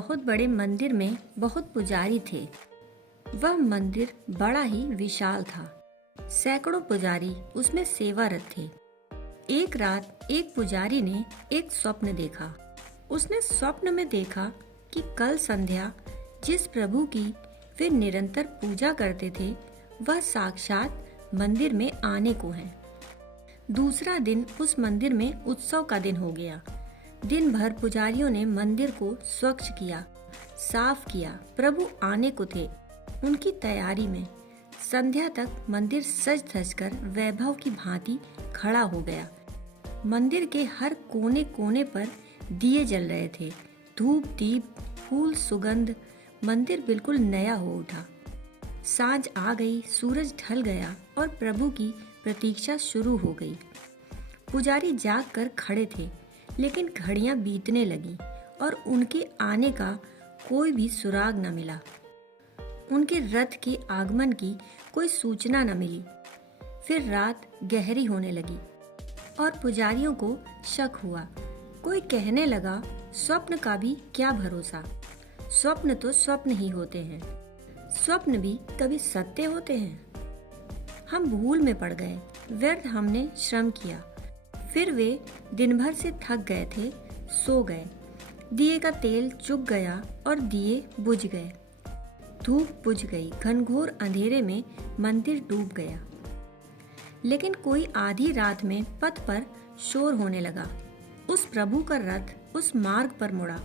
बहुत बड़े मंदिर में बहुत पुजारी थे। वह मंदिर बड़ा ही विशाल था। सैकड़ों पुजारी उसमें सेवारत थे। एक रात एक पुजारी ने एक स्वप्न देखा। उसने स्वप्न में देखा कि कल संध्या जिस प्रभु की वे निरंतर पूजा करते थे वह साक्षात मंदिर में आने को है। दूसरा दिन उस मंदिर में उत्सव का दिन हो गया। दिन भर पुजारियों ने मंदिर को स्वच्छ किया, साफ किया। प्रभु आने को थे। उनकी तैयारी में संध्या तक मंदिर सज धज कर वैभव की भांति खड़ा हो गया। मंदिर के हर कोने कोने पर दिए जल रहे थे। धूप दीप फूल सुगंध। मंदिर बिल्कुल नया हो उठा। सांझ आ गई, सूरज ढल गया और प्रभु की प्रतीक्षा शुरू हो गई। पुजारी जाग कर खड़े थे, लेकिन घड़ियां बीतने लगी और उनके आने का कोई भी सुराग न मिला। उनके रथ के आगमन की कोई सूचना न मिली। फिर रात गहरी होने लगी और पुजारियों को शक हुआ। कोई कहने लगा, स्वप्न का भी क्या भरोसा। स्वप्न तो स्वप्न ही होते हैं। स्वप्न भी कभी सत्य होते हैं। हम भूल में पड़ गए। व्यर्थ हमने श्रम किया। फिर वे दिन भर से थक गए थे, सो गए। दिए का तेल चुक गया और दिए बुझ गए। धूप बुझ गई। घनघोर अंधेरे में मंदिर डूब गया। लेकिन कोई आधी रात में पथ पर शोर होने लगा। उस प्रभु का रथ उस मार्ग पर मुड़ा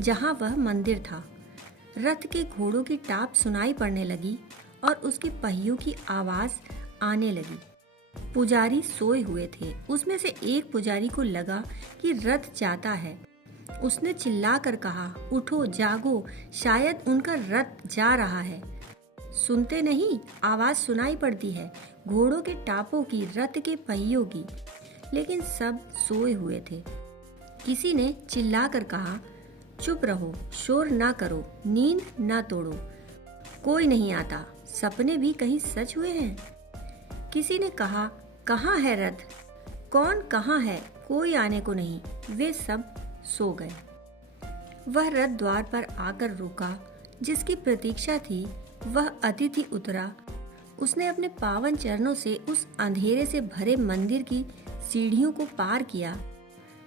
जहां वह मंदिर था। रथ के घोड़ों की टाप सुनाई पड़ने लगी और उसके पहियों की आवाज आने लगी। पुजारी सोए हुए थे। उसमें से एक पुजारी को लगा कि रथ जाता है। उसने चिल्लाकर कहा, उठो जागो, शायद उनका रथ जा रहा है। सुनते नहीं, आवाज सुनाई पड़ती है, घोड़ों के टापों की, रथ के पहियों की। लेकिन सब सोए हुए थे। किसी ने चिल्लाकर कहा, चुप रहो, शोर ना करो, नींद ना तोड़ो। कोई नहीं आता। सपने भी कहीं सच हुए हैं। किसी ने कहा, कहाँ है रथ? कौन कहाँ है? कोई आने को नहीं। वे सब सो गए। वह रथ द्वार पर आकर रुका। जिसकी प्रतीक्षा थी वह अतिथि उतरा। उसने अपने पावन चरणों से उस अंधेरे से भरे मंदिर की सीढ़ियों को पार किया।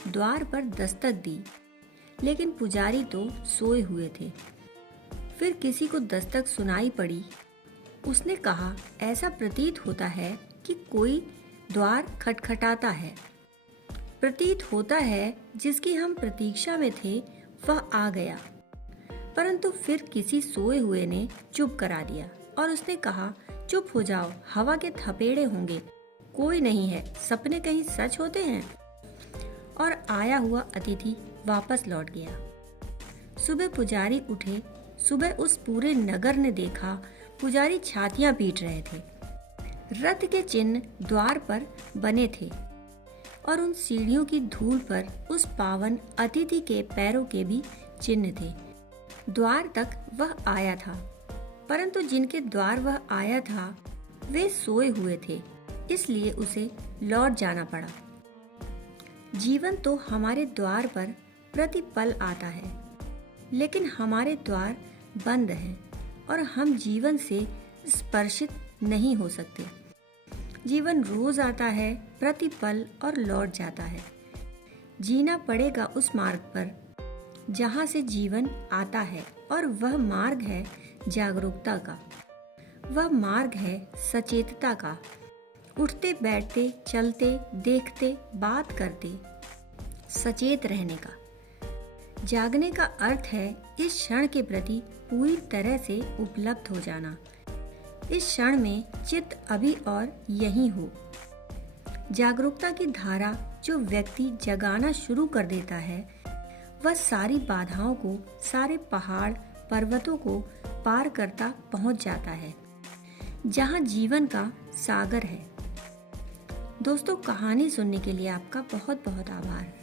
द्वार पर दस्तक दी, लेकिन पुजारी तो सोए हुए थे। फिर किसी को दस्तक सुनाई पड़ी। उसने कहा, ऐसा प्रतीत होता है कि कोई द्वार खटखटाता है। प्रतीत होता है जिसकी हम प्रतीक्षा में थे वह आ गया। परंतु फिर किसी सोए हुए ने चुप करा दिया और उसने कहा, चुप हो जाओ, हवा के थपेड़े होंगे, कोई नहीं है, सपने कहीं सच होते हैं। और आया हुआ अतिथि वापस लौट गया। सुबह पुजारी उठे। सुबह उस पूरे नगर ने देखा पुजारी छातियां पीट रहे थे। रथ के चिन्ह द्वार पर बने थे और उन सीढ़ियों की धूल पर उस पावन अतिथि के पैरों के भी चिन्ह थे। द्वार तक वह आया था, परंतु जिनके द्वार वह आया था वे सोए हुए थे, इसलिए उसे लौट जाना पड़ा। जीवन तो हमारे द्वार पर प्रतिपल आता है, लेकिन हमारे द्वार बंद हैं और हम जीवन से स्पर्शित नहीं हो सकते। जीवन रोज आता है, प्रतिपल, और लौट जाता है। जीना पड़ेगा उस मार्ग पर जहाँ से जीवन आता है, और वह मार्ग है जागरूकता का। वह मार्ग है सचेतता का। उठते बैठते चलते देखते बात करते सचेत रहने का। जागने का अर्थ है इस क्षण के प्रति पूरी तरह से उपलब्ध हो जाना। इस क्षण में चित्त अभी और यहीं हो। जागरूकता की धारा जो व्यक्ति जगाना शुरू कर देता है वह सारी बाधाओं को, सारे पहाड़ पर्वतों को पार करता पहुंच जाता है जहां जीवन का सागर है। दोस्तों, कहानी सुनने के लिए आपका बहुत बहुत आभार।